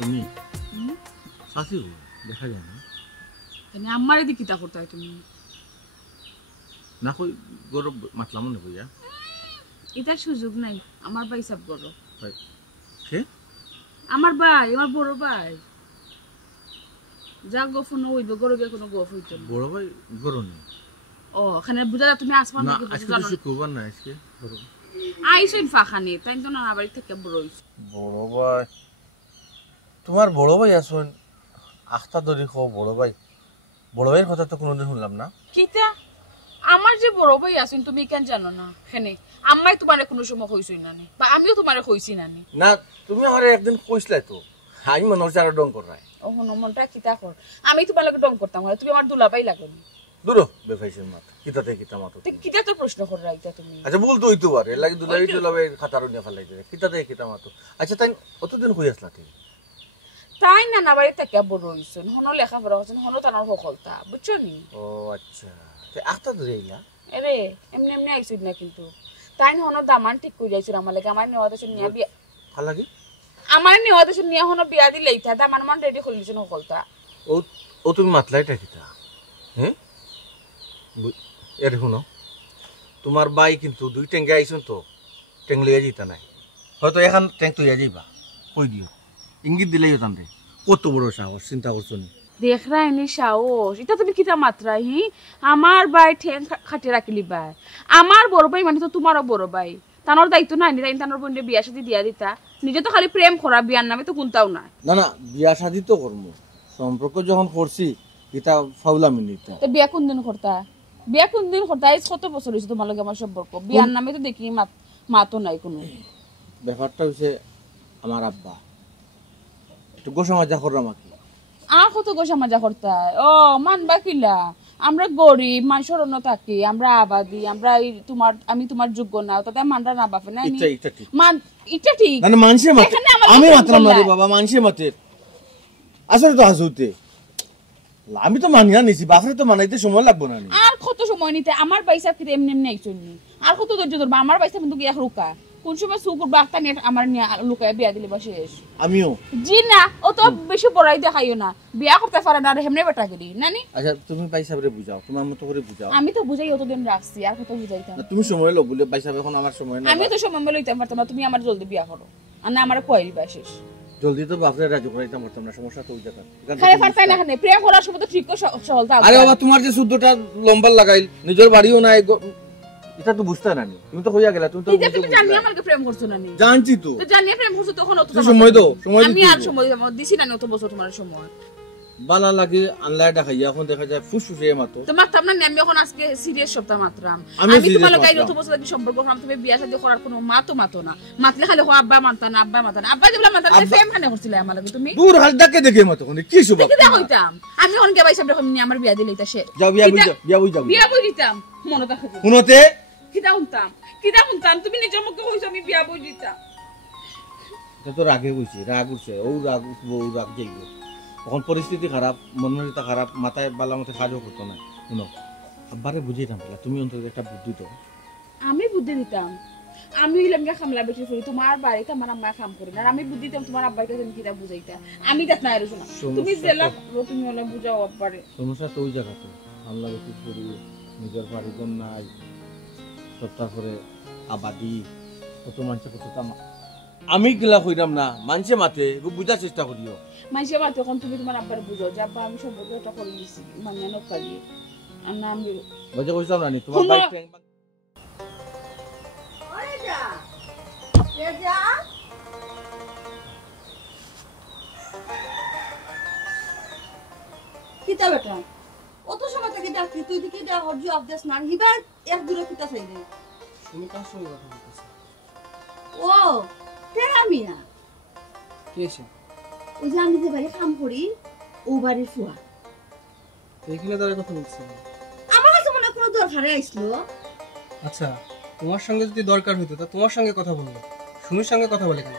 তুমি শাশি দেখা যায় না তাহলে আমারে দি কিতা করতে হয় তুমি না কই গরব মাতলাম না বইয়া এটার সুযোগ নাই আমার ভাই সব বড় ভাই কে আমার ভাই আমার বড় ভাই যা গোফন হইবে গরবে কোনো গোফ হইতো না বড় ভাই গরু নেই ও ওখানে বুঝা তুমি আসমান না থেকে আজকে বুঝা তো শুক্রবার না আজকে গরু আইসেন ফাখানে তাই তো না বাড়ি থেকে বড় হইছে বড় ভাই তোমার বড় ভাই আসুন আখতা ধরি খো বড় ভাইয়ের কথা তো কোনোদিন শুনলাম না কিতা আমার যে বড় ভাই আছেন তুমি কেন জানো না হেনে আম্মাই তোমারে কোনো সময় কইছই নানি বা আমিও তোমারে কইছি নানি না তুমি আমারে একদিন কইছলাই তো আমি মনে হচ্ছে আরো ডং করাই ওহন মনটা কিতা কর আমি তোমার লাগে ডং করতাম তুমি আমার দুলাভাই লাগনি দূরো বেফাইছেন মাত কিতাতে কিতা মাত তো কিতা তো প্রশ্ন কর রাইতা তুমি আচ্ছা বল তো হইতো পারে লাগি দুলাভাই খাতার নিয়ে ফেলাই দে কিতাতে কিতা মাত আচ্ছা তাই অতদিন কই আসলা তুই তাই না না বাড়ি থেকে বড় হইছেন হনো লেখাপড়া হচ্ছেন হনো তানার সকলতা বুঝছো নি ও আচ্ছা তে আখতা ধরে আইলা এরে এমনি এমনি আইছিস না কিন্তু তাই না হনো দামান ঠিক কই যাইছিল আমার লাগে আমার নেওয়া দেশ নিয়ে বিয়া ভাল লাগি আমার নেওয়া দেশ নিয়ে হনো বিয়া দিলেই থা দামান মান রেডি করলিছেন সকলতা ও ও তুমি মাতলাইটা কিতা হ্যাঁ এর শুনো তোমার বাই কিন্তু দুই টেঙ্গে আইছুন তো টেং লইয়া যেতা নাই হয়তো এখন টেং তুইয়া যাইবা কই দিও ইঙ্গিত দিলেই হতাম রে কত বড় সাহস চিন্তা করছো নি দেখ রাইনি সাহস এটা তুমি কিতা মাত্রা হি আমার ভাই ঠেং খাটিয়ে রাখিলি ভাই আমার বড় ভাই মানে তো তোমারও বড় ভাই তানোর দায়িত্ব নাই নি তানোর বোনরে বিয়া সাথে দিয়া দিতা নিজে তো খালি প্রেম করা বিয়ার নামে তো কোনটাও না না না বিয়া শাদি তো করবো সম্পর্ক যখন করছি এটা ফাউলামি নিতে তো বিয়া কোন দিন করতা আজ কত বছর হয়েছে তোমার লগে আমার সম্পর্ক বিয়ার নামে তো দেখি মাতো নাই কোনো ব্যাপারটা হচ্ছে আমার আব্বা একটু গোসা মাজা করলাম আর কি কত গোসা মাজা করতা ও মানবা কিলা আমরা গরিব মানুষের অন্য থাকি আমরা আবাদি আমরা আমি তোমার যোগ্য না তাতে মানরা না বাপে না এটা ঠিক না মানুষের মাতে আমি মাতলাম না রে বাবা মানুষের মাতে আসলে তো হাসুতে আমি তো মানিয়া নিছি বাপরে তো মানাইতে সময় লাগবে না আর কত সময় নিতে আমার পয়সা ফিরে এমনি এমনি আইছনি আর কত ধৈর্য ধরবা আমার পয়সা কিন্তু গিয়া রুকা কোন সময় সুকুর বাক্তা নিয়ে আমার নিয়ে লুকায় বিয়া দিলে বা শেষ আমিও জি না ও তো বেশি বড়াই দেখাইও না বিয়া করতে পারে না আর হেমনে বেটা গেলি নানি আচ্ছা তুমি পয়সারে বুঝাও তোমার মতো করে বুঝাও আমি তো বুঝাই অতদিন রাখছি আর কত বুঝাইতাম তুমি সময় লো বলে পয়সা এখন আমার সময় না আমি তো সময় লইতে পারতাম না তুমি আমার জলদি বিয়া করো আর না আমার কইলি বা শেষ জলদি তো বাপরে রাজি করাইতে পারতাম না সমস্যা তো ওই জায়গা খালি পারতাই না খানে প্রেম করার সময় তো ঠিক সহল দাও আরে বাবা তোমার যে 14টা লম্বা লাগাইল নিজের বাড়িও নাই এটা তো বুঝতে না তুমি তো কইয়া গেলা তুমি তো তুমি জানি আমাকে প্রেম করছো না নি জানছি তো জানি প্রেম করছো তখন অত সময় দাও সময় আমি আর সময় দিছি না অত বছর তোমার সময় বালা লাগি আনলাই দেখাইয়া এখন দেখা যায় ফুসফুসে মাত্র তো মাত্রাম না আমি এখন আজকে সিরিয়াস সপ্তাহ মাত্রাম আমি তোমার গাইল অত বছর লাগি সম্পর্ক করলাম তুমি বিয়া শাদী করার কোনো মাতো না মাতলে খালি আব্বা মানতা না আব্বা যেগুলা মানতা না প্রেম খানে করছিলে আমার লাগে তুমি দূর হাল ডাকে দেখে মত কোন কি শুভ কি দেখ হইতাম আমি এখন কে বাইসাব দেখো আমার বিয়া দিলে এটা সে যাও বিয়া বই দিতাম মনে রাখো শুনতে কিটা শুনতাম তুমি নিজের মুখে কইছো আমি বিয়া বই দিতাম এটা তো রাগে কইছি রাগ উঠছে ও রাগ উঠবো ও রাগ যাইবো তখন পরিস্থিতি খারাপ মনমানসিকতা খারাপ মাথায় বালা মতো কাজও করতো না শুনো আব্বারে বুঝাইতাম তুমি অন্তত একটা বুদ্ধি তো আমি বুদ্ধি দিতাম আমি হইলাম গা খামলা বেশি ফেরি তোমার বাড়িতে আমার আম্মা কাম করি না আমি বুদ্ধি দিতাম তোমার আব্বার কাছে কিটা বুঝাইতা আমি দেখ না এরছো না তুমি জেলা তুমি হলে বুঝাও আব্বারে সমস্যা তো ওই জায়গাতে আল্লাহ রসুল করি নিজের বাড়িজন নাই সত্তা করে আবাদি কত মানুষ কত আমি গেলা কইরাম না মানুষে মাতে বুঝার চেষ্টা করিও মাইসে মা তখন তুমি তোমার আব্বার বুঝাও যে আব্বা আমি সম্পর্কে এটা করে দিছি মানে নকালি আর না আমি বুঝে কইছাম না নি তোমার বাইক ট্যাঙ্ক ওরে যা যা কিতা বেটা অত সময় থেকে ডাকছি তুই দিকে যা হর জবাব দেস না হিবা এক দূরে কিতা চাই রে তুমি কার সঙ্গে কথা বলতেছ ও কেন আমি না কে এসে ওই যে আমি যে বাড়ি কাম করি ও বাড়ির ফুয়া এখানে দাঁড়িয়ে কথা বলতেছ আমার কাছে মনে কোনো দরকারে আইসলো আচ্ছা তোমার সঙ্গে যদি দরকার হতো তা তোমার সঙ্গে কথা বললো সুমির সঙ্গে কথা বলে কেন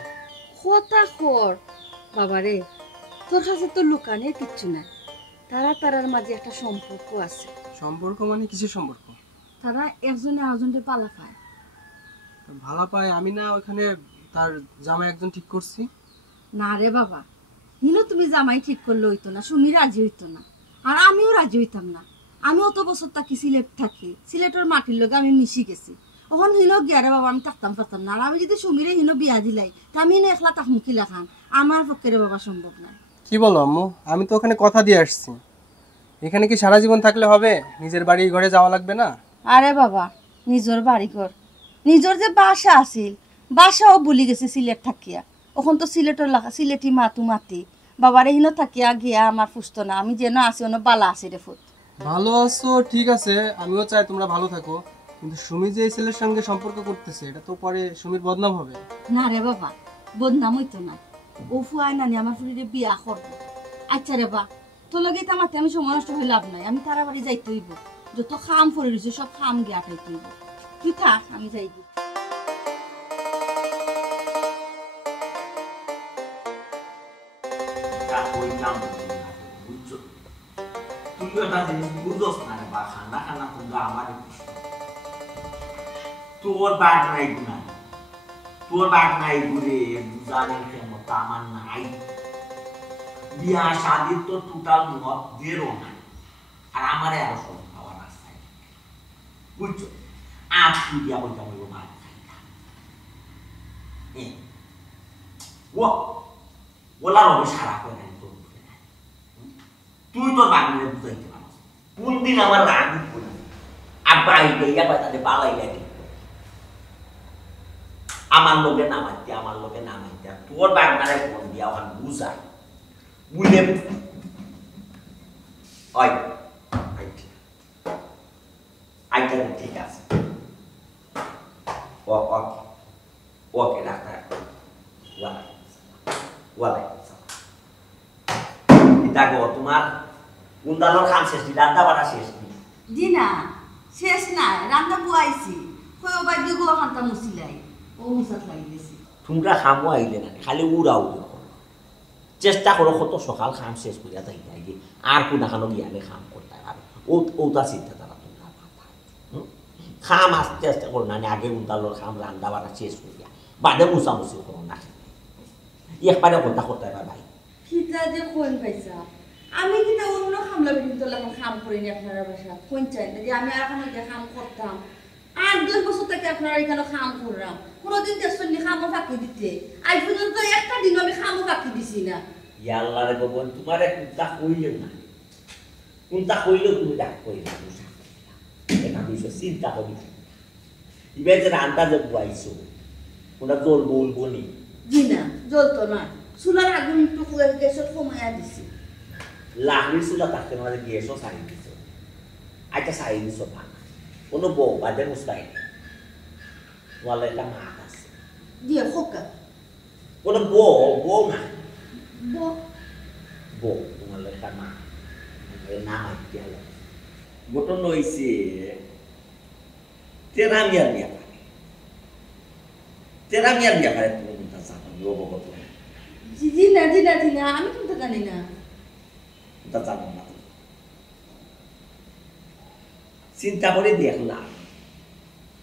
কথা কর বাবারে তোর কাছে তো লুকানে কিচ্ছু নাই তারার মাঝে একটা সম্পর্ক আছে সম্পর্ক মানে কিসের সম্পর্ক তারা একজনে আরেকজনকে পালা পায় ভালো পায় আমি না ওখানে তার জামাই একজন ঠিক করছি না রে বাবা তুমি জামাই ঠিক করলে হইতো না, সুমি রাজি হইতো না, আর আমিও রাজি হইতাম না। আমি অত বছর থাকি সিলেট থাকি, সিলেটের মাটির লগে আমি মিশি গেছি। ওখান হিনো গিয়ারে বাবা আমি থাকতাম পারতাম না। আর আমি যদি সুমিরে হিনো বিয়া দিলাই তা আমি না একলা তাকমুখী লেখান আমার পক্ষে বাবা সম্ভব না। কি বলো আম্মু, আমি তো ওখানে কথা দিয়ে আসছি। এখানে কি সারা জীবন থাকলে হবে? নিজের বাড়ি ঘরে যাওয়া লাগবে না? আরে বাবা, নিজের বাড়িঘর, নিজের যে বাসা আছিল বাসাও ভুলি গেছে সিলেট থাকিয়া। ওখান তো সিলেটের লাগা সিলেটি মাতু মাতি বাবার হিনো থাকিয়া গিয়া আমার পুষত না। আমি যেন আছি অন্য বালা আছি রে ফুট। ভালো আছো ঠিক আছে, আমিও চাই তোমরা ভালো থাকো, কিন্তু সুমি যে এই ছেলের সঙ্গে সম্পর্ক করতেছে এটা তো পরে সুমির বদনাম হবে। না রে বাবা, বদনাম হইতো না। ও ফুয়াই নানি আমার ফুলিরে বিয়া করবো। আচ্ছা রে বা, তোর লগে তামাতে আমি সময় নষ্ট হয়ে লাভ নাই। আমি তারা বাড়ি যাইতে হইব, যত খাম পড়ে রয়েছে সব খাম গিয়ে আটাইতে হইব। তুই থাক, আমি যাইব। তোর বাঘ নাই গুনা, তোর বাঘ নাই ঘুরে বুঝানের ক্ষমতা আমার নাই। বিয়া শাদির তো টোটাল মত দেরও নাই, আর আমারে আরো সব খাওয়ার রাস্তায় বুঝছো। আজ তুই দিয়া বলতে বলবো মা ওলা রবে সারা করে তোর তুই তোর বাঘরে বুঝাইতে পারছ। কোন দিন আমার রাগ উঠবো না, আব্বা আইলে ইয়া পাই তাদের পালাই লাগে আমার লোকে নামাইতে, আমার লোকে নামাইতে। তোর বাগনারে ফোন দিয়া ওখান বুঝাই বুঝলে আইটা ঠিক আছে। ওকে ডাক্তার দেখো তোমার কুন্দানোর খান শেষ নি, রান্না বাড়া শেষ নি। জি না, শেষ নাই, রান্না বুয়াইছি। কই ও বাইদি গো খান্তা মুছিলাই, ও মুছাত লাগি গেছি। তোমরা খামও আইলে না, খালি উড়াও চেষ্টা করো কত সকাল খাম শেষ করিয়া থাকি থাকি আর কোন খানো গিয়ালে খাম করতে পারো। ওটা চিন্তা তারা তোমরা খাম আসতে চেষ্টা করো না, আগে উন্তালোর খাম রান্না বাড়া শেষ করিয়া বাদে মুছামুছি করো না। একবারে কথা করতে পার ভাই কিতা যে কোন পয়সা আমি কিতা অন্য খামলা বিদিন তো লাগা খাম করিনি আপনারা বাসা কোন চাই না যে আমি আর এখন যে খাম করতাম। 8-10 বছর থেকে আপনারা এখানে খাম করলাম, কোনোদিন দেশনি খামও ফাঁকি দিতে। আজ পর্যন্ত একটা দিন আমি খামও ফাঁকি দিছি না। ইয়াল্লা রে বাবা, তোমার কোনটা কইলেও না, কোনটা কইলেও তুমি ডাক কইলে এটা বিষয় চিন্তা করি। এবার যে রান্না যে বুয়াইছো ওটা জল বলবো নি? জি না, জ্বলতো না, চুলার আগুন একটু গ্যাসের কমাইয়া দিছি। লাকড়ির চুলা থাকতে মানে গ্যাসও সারি দিছ, আচ্ছা সারি দিছ না কোনো বউ বাদে মুস্তাই তোমার একটা মাঠ আছে দিয়ে খোকা কোনো বউ না বউ তোমার একটা মা নাম আইতে হলো ঘটনা হয়েছে তেরামিয়ার ব্যাপারে তুমি কোনটা জানো? অবগত জি না জি না জি না, আমি কিন্তু জানি না। ওটা জানো না, চিন্তা করে দেখলাম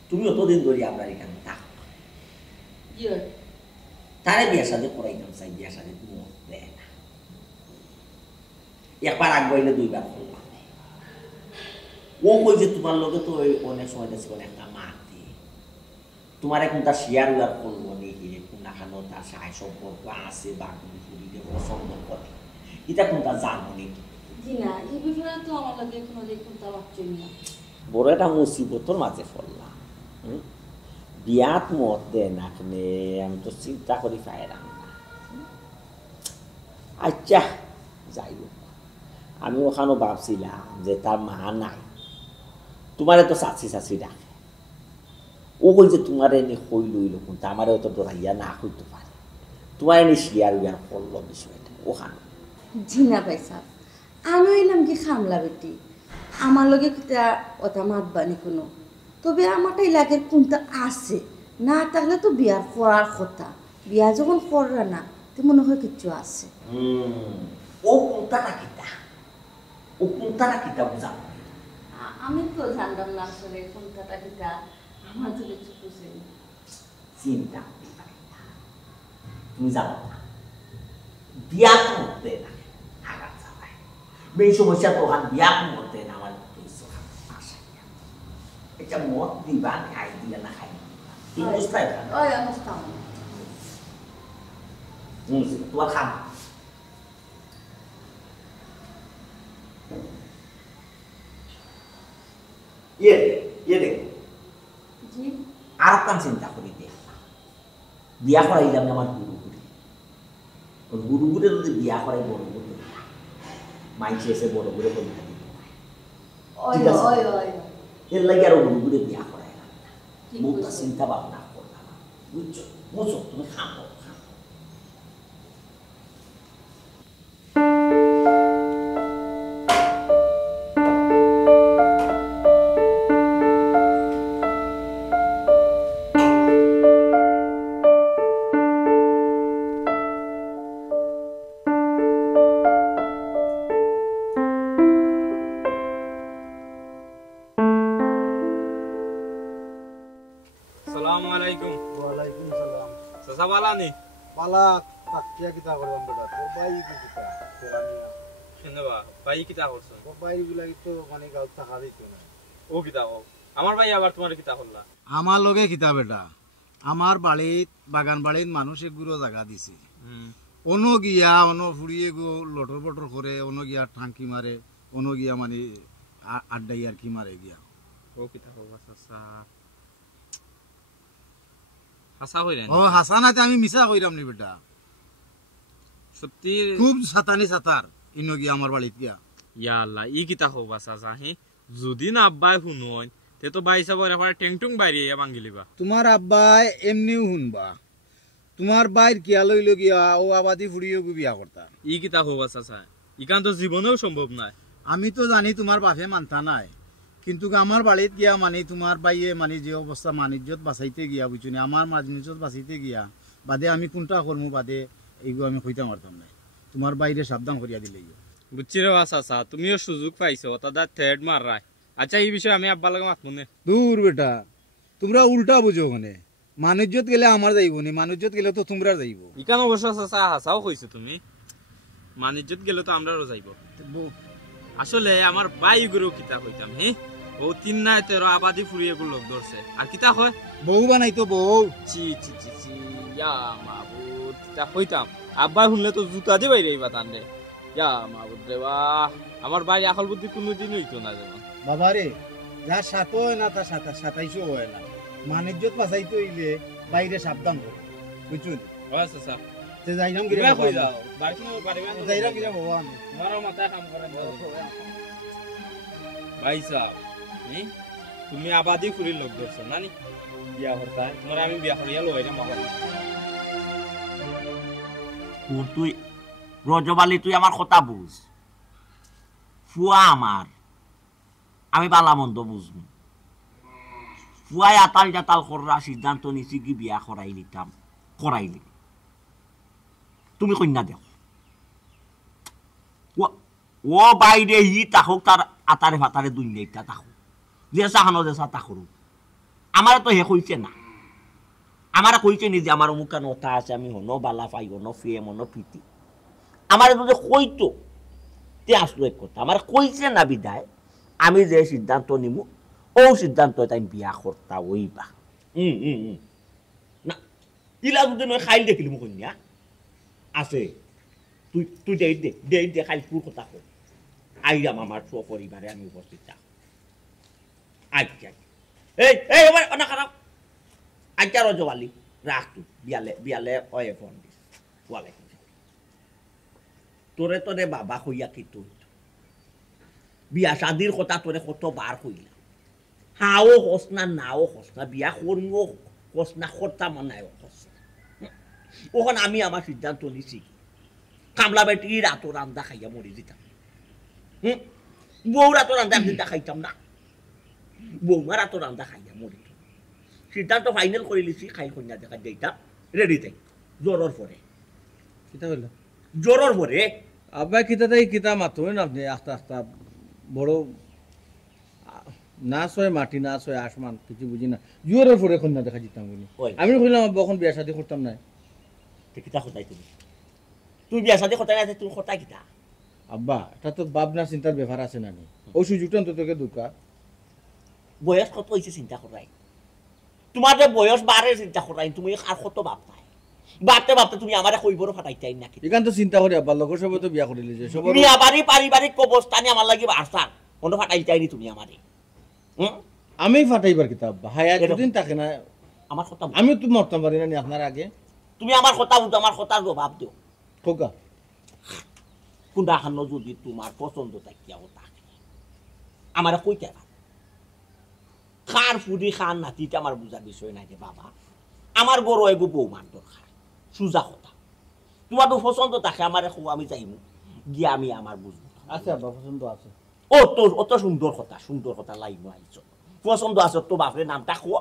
তুমি অতদিন ধরে আপনার এখানে থাকো, তারে বিয়ের সাথে পড়াইতাম চাই, বিয়ের সাথে মত দেয় না। একবার আগ বাইলে 2বার করলাম। ও কই যে তোমার লোকে তো অনেক সময় দেখছি একটা মাতি তোমার এখন তার শেয়ার উয়ার করবো নাকি কোনটা খানো তার সাহায্য সম্পর্ক আছে বা কোনো পছন্দ করে এটা কোনটা জানবো নাকি? জি না, এই বিষয়ে তো আমার লাগে কোনো দেখুন তা ভাবছই না। বড় একটা মুসিবতর মাঝে পড়লাম। বিয়াত মত দেয় না, আমি তো চিন্তা করি পাইলাম না। আচ্ছা যাই হোক, আমি ওখানেও ভাবছিলাম যে তার মা নাই, তোমারে তো চাচি ডাকে। ও কই যে তোমার এনে হইল কিন্তু আমারও তো ডরাইয়া না হইতে পারে, তোমার এনে শিয়ার উয়ার করলো বিষয়টা ওখানে। জি না ভাই সাহেব, আমি এলাম কি খামলা বেটি, আমার লগে কিতা ওটা মাতবানি কোনো, তবে আমারটা এলাকার কোনটা আছে না থাকলে তো বিয়ার করার কথা। বিয়া যখন কররা না তো মনে হয় কিচ্ছু আছে। ও কোনটা কিতা বুঝা? আমি তো জানলাম না আসলে কোনটা কিতা, আমার তো কিছু বুঝিনি। চিন্তা তুমি জানো না, বিয়া করতে না হাগার চালায় মেয়ে সমস্যা তো হাত বিয়া করতে না আমার এটা মত দিবা খাই দিলে না খাই এই অবস্থায় ওই অবস্থা তোমার খান দেখ জি আর একটা চিন্তা করি দেখলাম বিয়া করাইলাম আমার গুরু গুরে যদি বিয়া করাই বড় গুরু মাইছে এসে বড় গুরে পরীক্ষা দিতে ওই ওই ওই এর লাগে আরো গুরু গুরে বিয়া করাইলাম বহুটা চিন্তা ভাবনা করলাম বুঝছো বুঝছো তুমি খাবো আসসালামু আলাইকুম। ওয়ালাইকুম সালাম। চাচা বালানি পালা কাকিয়া কিতা করবাম বেটা তোর বাই কি কিতা তেরানিয়া শুনবা ভাই কিতা করছ তোর বাই গুলাই তো মানে গাঁও থাকা দিত না ও কিতা কও আমার ভাই আবার তোমার কিতা করলা আমার লগে কিতা বেটা আমার বাড়িত বাগান বাড়িত মানুষে গুঁড়ো জায়গা দিছে অনো গিয়া অনো ফুড়িয়ে গো লটর পটর করে অনো গিয়া ঠাঙ্কি মারে অনো গিয়া মানে আড্ডাই আর কি মারে গিয়া ও কিতা করবা চাচা হাসা হই ও হাসানাতে আমি মিছা কইরাম নি বেটা সত্যি খুব সাতানি সাতার ইনো গিয়া আমার বাড়িত গিয়া ইয়া আল্লাহ ই কিতা করবা চাচা হি যদি না আব্বাই শুনন তে তো ভাই সাবর এবারে টেংটুং বাইরে বাঙ্গিলিবা তোমার আব্বাই এমনিও শুনবা তোমার বাইর কিয়া লইল গিয়া ও আবাদি ফুড়িয়ে বিয়া করতা ই কিতা করবা চাচা ইকান তো জীবনেও সম্ভব নাই আমি তো জানি তোমার বাপে মানতা নাই কিন্তু আমার বাড়িত গিয়া মানে তোমার বাইয়ে মানে যে অবস্থা মানিজ্যত বাঁচাইতে গিয়া বুঝছো না আমার মানিজ্যত বাঁচাইতে গিয়া বাদে আমি কোনটা করবো বাদে এইগুলো আমি কইতে পারতাম না তোমার বাইরে সাবধান করিয়া দিলে বুঝছি রে চাচা তুমিও সুযোগ পাইছো তাদা থ্রেড মার রায় আচ্ছা এই বিষয়ে আমি আব্বার লগে মাত মনে দূর বেটা তোমরা উল্টা বুঝো ওখানে মানিজ্যত গেলে আমার যাইব নি মানিজ্যত গেলে তো তোমরা যাইব ইকান অবশ্য চাচা হাসাও কইছো তুমি মানিজ্যত গেলে তো আমরাও যাইব আসলে আমার বাই গুরু কিতা কইতাম হে ও 3 না 13 আবাদি ফুরিয়ে গুলো লোক ধরছে আর কিতা হয় বউ বানাইতো বউ চি চি চি চি ইয়া মাবুদ কিতা কইতাম আব্বা শুনলে তো জুতা দি বাইরে আইবা তানরে ইয়া মাবুদ রে বাহ আমার বাই আকল বুদ্ধি কোনোদিন হইতো না যেমন বাবা রে যা সাত হয় না তা 27 হয় না মানিজ্যত বাঁচাইতে হইলে বাইরে সাবধান কর বুঝছো আচ্ছা স্যার তে যাইরাম গিরে কিবা কই যাও বাড়ি নো বাড়ি না যাইরাম গিরে বাবা আমি তোমারও মাথায় কাম করে ভাই সাহেব তুমি আবাদি ফুরির লোক ধরছো না নি বিয়া হরতা তোমার আমি বিয়া করিয়া লই যাম আবার তুই রজবালি তুই আমার কথা বুঝ ফুয়া আমার আমি বালা মন্দ বুঝবো ফুয়াই আতাল জাতাল করা সিদ্ধান্ত নিছি কি বিয়া করাই নিতাম করাইলি তুমি কন্যা দেও ও বাইরে ই তাহক তার আতারে ফাতারে দুনিয়া তাহক যে চাহানো যে চা তাহরু আমার তো হে কইছে না আমার কইছে নি যে আমার অমুক নতা আছে আমি হনো বালা পাই হনো ফিয়ে মনো ফিতি আমার যদি কইতো তে আসলো এক কথা আমার কইছে না বিদায় আমি যে সিদ্ধান্ত নিমু ও সিদ্ধান্ত তাই বিয়া করতা ওইবা না ইলা যদি নয় খাইল দেখিলি মোক কন্যা আছে তুই তুই দে খাইল তোর কথা কই আইরাম আমার সপরিবারে আমি উপস্থিত থাক আচ্ছা এই এই না খারাপ আচ্ছা রজবালি রাখ তুই বিয়ালে অয়ে ফোন দিস ওয়ালাইকুম তোরে তোরে বাবা কইয়া কি তুই বিয়া শাদির কথা তোরে কতবার কইলা হাও হস না নাও হস না বিয়া করমো হস না করতাম নাই হস ওখান আমি আমার সিদ্ধান্ত নিছি কামলা বেটি রাতো রান্দা খাইয়া মরি দিতাম বউ রাতো রান্দা একদিন খাইতাম না বৌমা রাতো রান্দা খাইয়া মরি সিদ্ধান্ত ফাইনাল করে লিছি খাই কন্যা দেখা দিতাম রেডি তাই জ্বরের পরে কিতা বললা জ্বরের পরে আব্বা কিতা তাই কিতা মাথুন আপনি আস্তে আস্তে বড় না সয় মাটি না সয় আসমান কিছু বুঝি না জোরের পরে কন্যা দেখা দিতাম বলি আমি কইলাম আব্বা এখন বিয়া শাদি করতাম না কিতা কোথায় তুমি তুই বিয়া সাথে কথা আছে তুই কথা কিতা আব্বা এটা তো ভাবনা চিন্তার ব্যাপার আছে না নি ও সুযোগটা অন্ততকে দুকা বয়স কত হয়েছে চিন্তা করাই তোমার যে বয়স বাড়ে চিন্তা করাই তুমি আর কত ভাবতাই ভাবতে ভাবতে তুমি আমার কইবর ফাটাইতাই নাকি এখান তো চিন্তা করি আব্বা লগর সবাই তো বিয়া করিলে যে সবার বিয়া বাড়ি পারিবারিক অবস্থানে আমার লাগি বাড়ছান কোনো ফাটাইতাই নি তুমি আমারে আমি ফাটাইবার কিতা আব্বা হায়াত দিন থাকে না আমার কথা আমি তো মরতাম পারি না নি আপনার আগে তুমি আমার কথা বুঝো আমার কথার জবাব দিও খোকা কোনটা খানো যদি তোমার পছন্দ থাকিয়াও থাকে আমার কইতে পার খার ফুডি খান নাতিটা আমার বুঝার বিষয় নাই রে বাবা আমার বড় এগো বৌমার দরকার সুজা কথা তোমার তো পছন্দ থাকে আমার আমি যাইমু গিয়ে আমি আমার বুঝবো আছে আব্বা পছন্দ আছে অত সুন্দর কথা লাইন আইছ পছন্দ আছে তো বাপরে নামটা খোয়া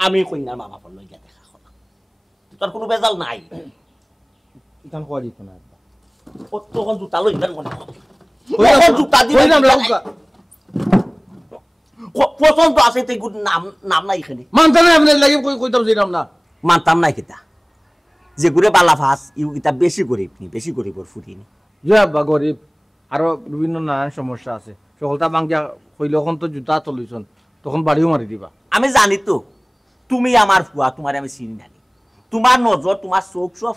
আমি কইনার মা বাপর লই গিয়া দেখা কথা তোর কোনো বেজাল নাই ইখান কোয়া দিত না আব্বা তখন জুতা লই ইধান মনে জুতা কই নাম লাউকা পছন্দ আছে তুই নাম নাই এখানে মানতা না আপনি লাগি কইতাম জিরাম না মানতাম নাই কিতা যে গুড়ে বালা ফাস ইউ কিতা বেশি গরিবর ফুটিনি যে আব্বা গরিব আরো বিভিন্ন নানান সমস্যা আছে সকলটা বাঙ্গিয়া কইলে এখন তো জুতা তলইছন তখন বাড়িও মারি দিবা আমি জানি তো তুমি আমার ফুয়া তোমার আমি চিনি নানি তোমার নজর তোমার চোখ সব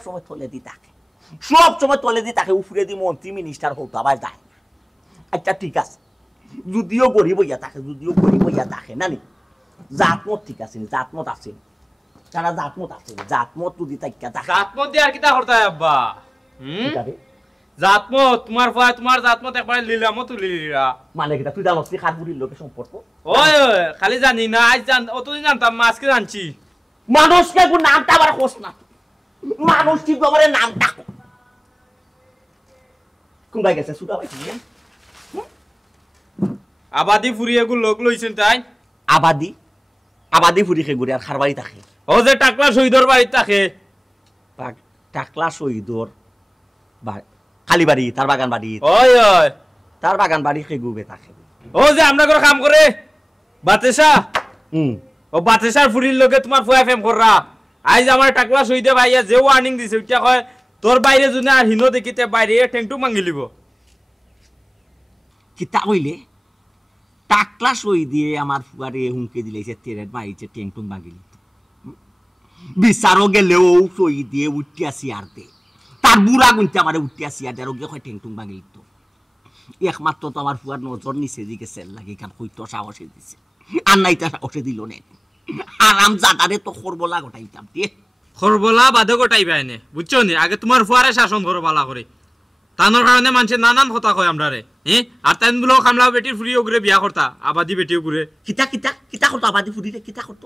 সময় তলে দি থাকে উফরে দি মন্ত্রী মিনিস্টার হতো আবার যায় আচ্ছা ঠিক আছে যদিও গরিব হইয়া থাকে নানি জাতমত ঠিক আছে জাতমত আছে তারা জাতমত যদি তাকিয়া থাকে জাতমত দিয়ে আর কিতা করতে হয় আব্বা জাতমত তোমার ভাই তোমার জাতমত একবারে লিলামও তুলি লিলা মানে কিটা তুই জানস খারপুরির লোকের সম্পর্ক ওই খালি জানি না আজ অতদিন জানতাম আজকে জানছি মানুষকে নামটা আবার হোস না মানুষ ঠিক আমার নামটা কোনটা গেছে সুদা ভাই আবাদি ফুরিয়ে গুলো লোক লইছেন তাই আবাদি ফুরি খেগুড়ি আর খারবাড়ি থাকে ও যে টাকলা শহীদর বাড়িতে থাকে টাকলা শহীদর খালিবাড়ি তার বাগান বাড়ি ওই ওই তার বাগান বাড়ি খেগুবে থাকে ও যে আমরা করে কাম করে বাতেসা ও বাতেসার ফুরির লোকে তোমার ফুয়া ফেম কররা আজ আমার টাকলা শহীদে ভাইয়া যে ওয়ার্নিং দিছে ওইটা কয় তোর বাইরে যদি আর হিনো দেখিতে বাইরে ঠেংটু মাঙ্গি লিব কিতা কইলে টাকলা সই দিয়ে আমার ফুয়ারে হুমকে দিলেছে তেরের বাড়িতে টেংটুং ভাঙিল বিচারও গেলেও সই দিয়ে উঠিয়া সিয়ার দে তার বুড়া গুনতে আমার উঠিয়া সিয়ার দেয় রোগে হয় টেংটুং ভাঙিল তো একমাত্র তো আমার ফুয়ার নজর নিচে দিকে সেল লাগে কারণ হইতো সাহসে দিছে আর নাইটা সাহসে দিল নে আরাম জাদারে তো খরবলা গোটাইতাম দিয়ে খরবলা বাধে গোটাই পাইনে বুঝছো নি আগে তোমার ফুয়ারে শাসন করো বালা করে তানোর কারণে মানুষের নানান কথা কয় আমরা রে আর তাই বলো কামলা বেটির ফুরি ওগুরে বিয়া করতা আবাদি বেটি ওগুরে কিতা করতো আবাদি ফুরিতে কিতা করতো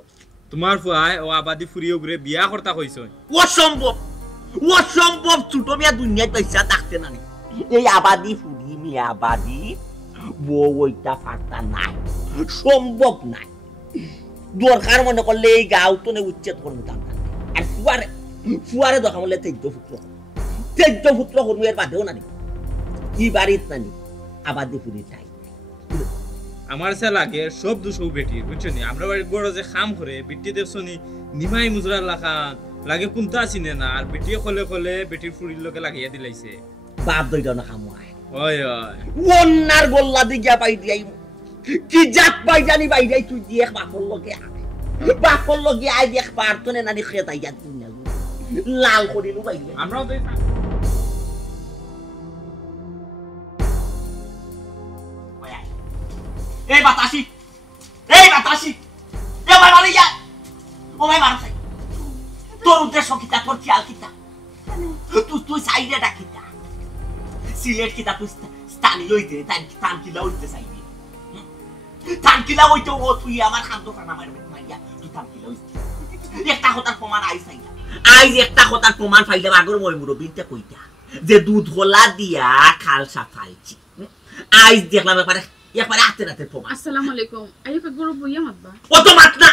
তোমার ফুয়ায় ও আবাদি ফুরি ওগুরে বিয়া করতা কইছ অসম্ভব ছোট মিয়া দুনিয়ায় পয়সা থাকতে না এই আবাদি ফুরি মিয়া আবাদি বউ ওইটা ফাটা নাই সম্ভব নাই দরকার মনে করলে এই গাঁও তো উচ্ছেদ করতাম না আর ফুয়ারে দরকার বললে তেজ্য পুত্র করবো এর বাদেও নানি কি বাড়িত নানি আবাদি ফুরি চাই আমার সে লাগে সব দুশো বেটি বুঝছো নি আমরা বাড়ির বড় যে খাম করে বেটি দেখছনি নিমাই মুজরা লাখান লাগে কোনটা চিনে না আর বেটি খলে বেটির ফুরির লোকে লাগিয়ে দিলাইছে বাপ দইটা না খামুয়ায় ওই ওই ওন্নার গোল্লা দিগিয়া পাই দিয়াই কি জাত পাই জানি পাই যাই তুই দিয়ে বাপর লগে আই দেখ পারতো না নানি খেতাই যা দুনিয়া লাল করিলু পাই আমরাও তো এই বাতাসি এবার মারি যা ও ভাই মারছে তোর উদ্দেশ্য কিতা তোর খেয়াল কিতা তুই সাইডে ডাকিতা সিলেট কিতা তুই স্থানীয় হইতে তাই তানকিলা হইতে চাইবি তানকিলা হইতে ও তুই আমার খাদ্য খানা মারিয়া তুই তানকিলা হইতে একটা কথার প্রমাণ আইজ একটা কথার প্রমাণ পাইলে আগর মই মুরব্বিতে কইতা যে দুধ গোলা দিয়া খালসা ফালছি আইজ দেখলাম একবারে হাতে প্রমাণ আসসালামু আলাইকুম আইকে গরু বইয়া মাতবা ও তো মাত না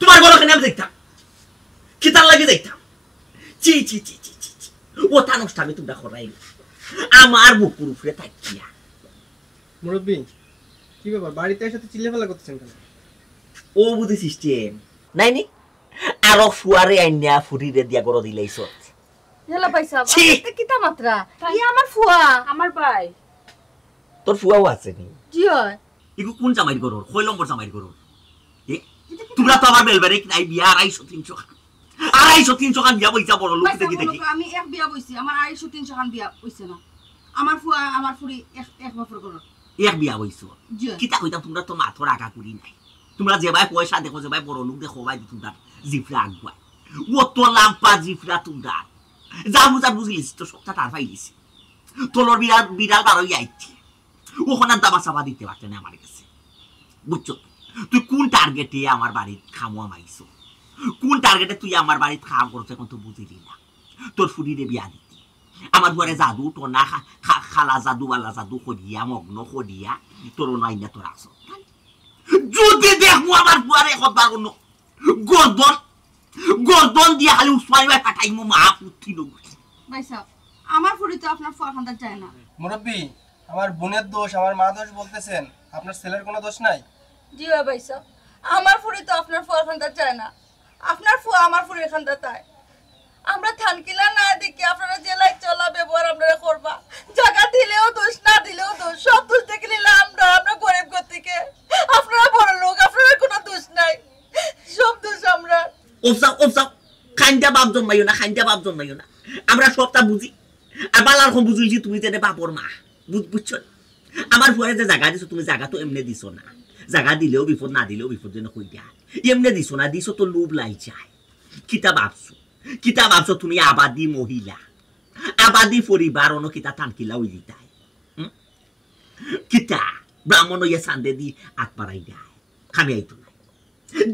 তোমার গরু কেন দেখতাম কিতার লাগি দেখতাম চি ও তানষ্টা আমি তোমরা করাই আমার বুকুর উপরে থাকিয়া মুরব্বি কি ব্যাপার বাড়িতে এসে তো চিল্লাফালা করতেছেন কেন ও বুঝি সিস্টেম নাইনি আরো ফুয়ারে আইনা ফুরিরে দিয়া গরো দিলেইছ হেলা পাইছা ছি! কিতা মাত্রা ই আমার ফুয়া আমার ভাই তোর ফুয়াও আছে নি জি হয় ইগু কোন জামাইর গরুর 6 নম্বর জামাইর গরুর তোমরা তো আমার বেলবারে নাই বিয়া 250-300 খান 250-300 খান বিয়া বইতা বড় লোক দেখি দেখি আমি এক বিয়া বইছি আমার 250-300 খান বিয়া হইছে না আমার ফুয়া আমার ফুরি এক বছর করো এক বিয়া বইছো জি কিতা কইতাম তোমরা তো মাথর আগা করি নাই তোমরা যে ভাই পয়সা দেখো যে ভাই বড় লোক দেখো ভাই তোমরা জিফরা আগুয়া ও তো লাম্পা জিফরা তোমরা যা বুঝা বুঝলিস তো সবটা তার ফাইলিছি তোলর বিড়াল বিড়াল বারোই আইছি ওখানে দাবা চাবা দিতে পারতে না আমার কাছে বুঝছো তুই কোন টার্গেটে আমার বাড়ির খামো আমাইছো কোন টার্গেটে তুই আমার বাড়ির খাম করছো এখন তো বুঝিলি না তোর ফুরিরে বিয়া দিতি আমার ঘরে জাদু টোনা খালা জাদু বালা জাদু করিয়া মগ্ন করিয়া তোর নাই না তোর আসো যদি দেখবো আমার ঘরে হবার কোনো গর্দন গর্দন দিয়ে খালি উসমানি ভাই পাঠাইমো মা পুত্রি লোক ভাইসা আমার ফুরি তো আপনার ফুয়া খান্দার যায় না মুরব্বী আমার বোনের দোষ আমার মা দোষ বলতেছেন আপনার ছেলের কোনো দোষ নাই জি ভাইসা আমার ফুরি তো আপনার ফুয়া খান্দার যায় না আপনার ফুয়া আমার ফুরির খান্দার তাই আমরা থানকিলা না দেখি আপনারা জেলায় চলা ব্যবহার আপনারা করবা জায়গা দিলেও দোষ না দিলেও দোষ সব দোষ দেখে নিলে আমরা গরিব গতিকে আপনারা বড় লোক আপনারা কোনো দোষ নাই সব দোষ আমরা ওফসা খাইন্দা বাপ জন্মাইও না খাইন্দা বাপ জন্মাইও না আমরা সবটা বুঝি আর বালার কম বুঝুইছি তুমি যেন বাপর মা বুঝছো আমার ফুয়ারে যে জায়গা দিছো তুমি জায়গা তো এমনি দিছো না জায়গা দিলেও বিপদ না দিলেও বিপদ যেন কই দিয়া এমনি দিছো না দিছো তো লোভ লাই যায় কিতা ভাবছো তুমি আবাদী মহিলা আবাদী পরিবার অন্য কিতা টানকিলা ওই দিতাই কিতা ব্রাহ্মণ ইয়ে সান্দে দি আত পারাই দেয় খামি আইতো নাই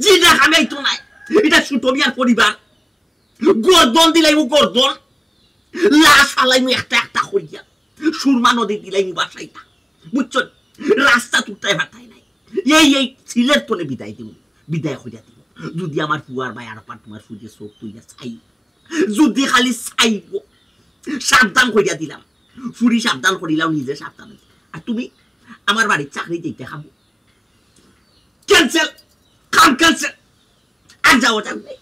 জি না খামি আইতো নাই এটা সুতমিয়ার পরিবার গর্দন দিলাইমু গর্দন লাশ ফালাইমু একটা একটা করিয়া সুরমা নদী দিলাইমু বাসাইয়া বুঝছো রাস্তা তুটাই ভাটাই নাই এই ছিলের তোলে বিদায় করিয়া দিব যদি আমার ফুয়ার ভাই আর পার তোমার ফুজে চোখ তুইয়া চাই যদি খালি চাইব সাবধান করিয়া দিলাম ফুরি সাবধান করিলাম নিজে সাবধান আর তুমি আমার বাড়ির চাকরি দিতে খাবো ক্যান্সেল কাম ক্যান্সেল আর যাও নাই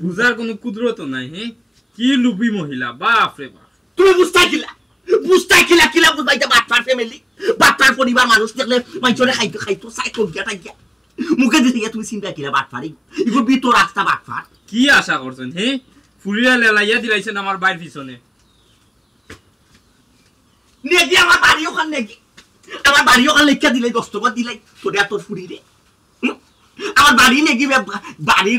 বুঝার কোনো কুদরত নাই হ্যাঁ কি লুবি মহিলা বাপ রে বাপ তুমি বুঝতে কিলা বুঝাইতে বাটপার ফ্যামিলি বাটপার পরিবার মানুষ দেখলে মাইচরে খাইতো সাইতো গিয়া টাইয়া মুখে দিতে গিয়া তুমি চিন্তা কিলা বাটপারি এগুলো ভিতর রাস্তা বাটপার কি আশা করছেন হ্যাঁ ফুরিয়া লেলাইয়া দিলাইছেন আমার বাইর পিছনে নেগি আমার বাড়ি ওখান নেগি আমার বাড়ি ওখান লেখা দিলাই দস্তখত দিলাই তোরে তোর ফুরি রে আমার বাড়ি নেগি বাড়ি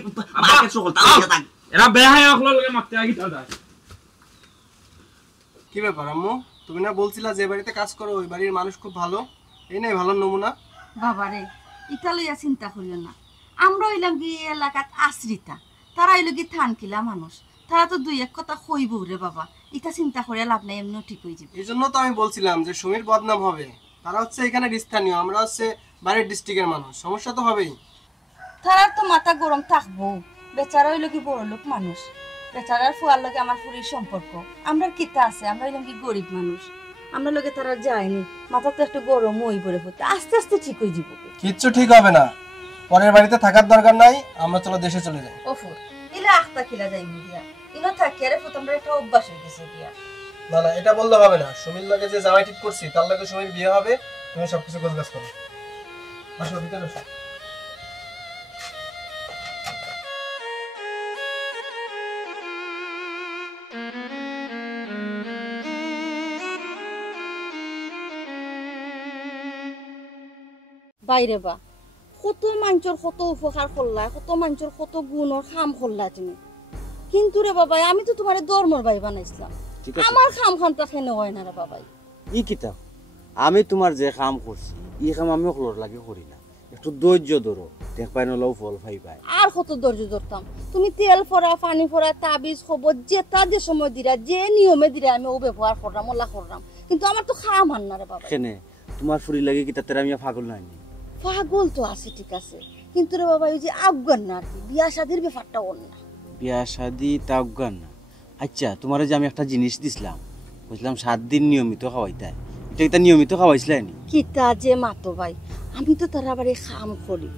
মার্কেট সকলটা হইয়া থাক এরা বেহায়া হলো লগে মারতে আগি দাদা কি ব্যাপার আম্মু তুমি না বলছিলা যে বাড়িতে কাজ করো ওই বাড়ির মানুষ খুব ভালো এই নাই ভালো নমুনা বাবারে ইটা লইয়া চিন্তা করিও না আমরা হইলাম কি এলাকাত আশ্রিতা তারা হইল কি থানকিলা মানুষ তারা তো দুই এক কথা কইব রে বাবা ইটা চিন্তা করে লাভ নাই এমনি ঠিক হয়ে যাবে এই জন্য তো আমি বলছিলাম যে সুমির বদনাম হবে তারা হচ্ছে এখানে স্থানীয় আমরা হচ্ছে বাড়ির ডিস্ট্রিক্টের মানুষ সমস্যা তো হবেই তারার তো মাথা গরম থাকবো বেচারা হইল কি বড় লোক মানুষ বেচারার ফুয়ার লগে আমার ফুরির সম্পর্ক আমরা কিতা আছে আমরা হইলাম কি গরিব মানুষ আমরা লগে তারা যায়নি মাথা তো একটু গরম হই পড়ে পড়তে আস্তে আস্তে ঠিক হয়ে যাব কিচ্ছু ঠিক হবে না পরের বাড়িতে থাকার দরকার নাই আমরা চলো দেশে চলে যাই ওফুর ইলা আখতা কিলা যাই মিয়া ইনো থাকি আরে ফুতমরা একটা অভ্যাস হয়ে গেছে গিয়া না এটা বললে হবে না সুমির লগে যে জামাই ঠিক করছি তার লগে সুমির বিয়ে হবে তুমি সবকিছু গোছগাছ করো আসো ভিতরে আসো বাইরে বা কত মানুষের কত উপকার করলা কত মানুষের কত গুণর কাম করলা তুমি কিন্তু রে বাবা আমি তো তোমার ধর্মর ভাই বানাইছিলাম আমার কাম খানটা কেন হয় না রে বাবাই ই কিতা আমি তোমার যে কাম করছি ই কাম আমি হলোর লাগে করি না একটু ধৈর্য ধরো দেখ পাই নলাও ফল পাই আর কত ধৈর্য ধরতাম তুমি তেল ফোড়া পানি ফোড়া তাবিজ খবর যেটা যে সময় দিরা যে নিয়মে দিরা আমি ও ব্যবহার করলাম ওলা করলাম কিন্তু আমার তো খাম হান না রে বাবা কেনে তোমার ফুরি লাগে কিতা তেরা আমি পাগল নাই পাগল তো আছে ঠিক আছে কিন্তু রে বাবা ওই যে আফগান না আর কি বিয়া শাদির ব্যাপারটা ওর না বিয়া শাদি তা আফগান না আচ্ছা তোমার যে আমি একটা জিনিস দিছিলাম বুঝলাম 7 দিন নিয়মিত খাওয়াইতে এটা নিয়মিত খাওয়াইছিলা নি কিতা যে মাতো ভাই আমি তো তার আবার খাম করি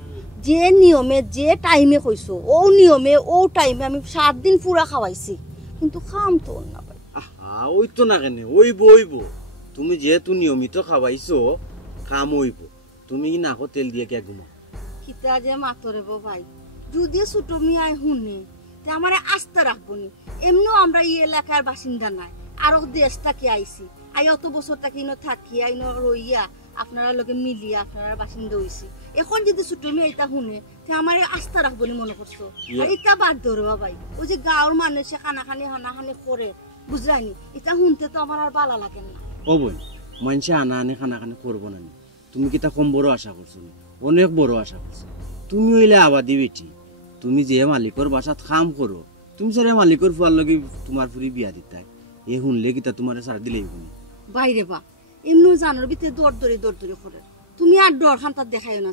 যে নিয়মে যে টাইমে কইছো ও নিয়মে ও টাইমে আমি 7 দিন পুরা খাওয়াইছি কিন্তু খাম তো না ভাই। আহা ওই তো না কেন ওইব তুমি যেহেতু নিয়মিত খাওয়াইছো খাম হইব তুমি না কো তেল দিয়ে কে ঘুমা কিতা যে মাতরে গো ভাই যদি ছোট মিয়ায় শুনে তে আমারে আস্থা রাখবনি এমনিও আমরা এই এলাকার বাসিন্দা নাই আরো দেশ থেকে আইছি আই অত বছর থেকে ইনো থাকি আইনো রইয়া আপনারা লগে মিলিয়া আপনারা বাসিন্দা হইছি এখন যদি ছোট মিয়া এটা শুনে তে আমারে আস্থা রাখবনি মনে করছো আর এটা বাদ ধরবা ভাই ওই যে গাঁওর মানুষে হানাহানি করে বুঝলানি এটা শুনতে তো আমার আর ভালো লাগে না। ও বোন মানুষে আনে খানা করবো না তুমি কি তা কম বড় আশা করছো অনেক বড় আশা করছো তুমি হইলে আবাদি বেটি তুমি যে মালিকর বাসাত কাম করো তুমি সারে মালিকর ফুয়ার লগে তোমার ফুরি বিয়া দিতাই এ শুনলে কি তা তোমার সারা দিলেই শুনি বাইরে বা এমনি জানোর ভিতরে দৌড় করে তুমি আর ডর খান তার দেখাই না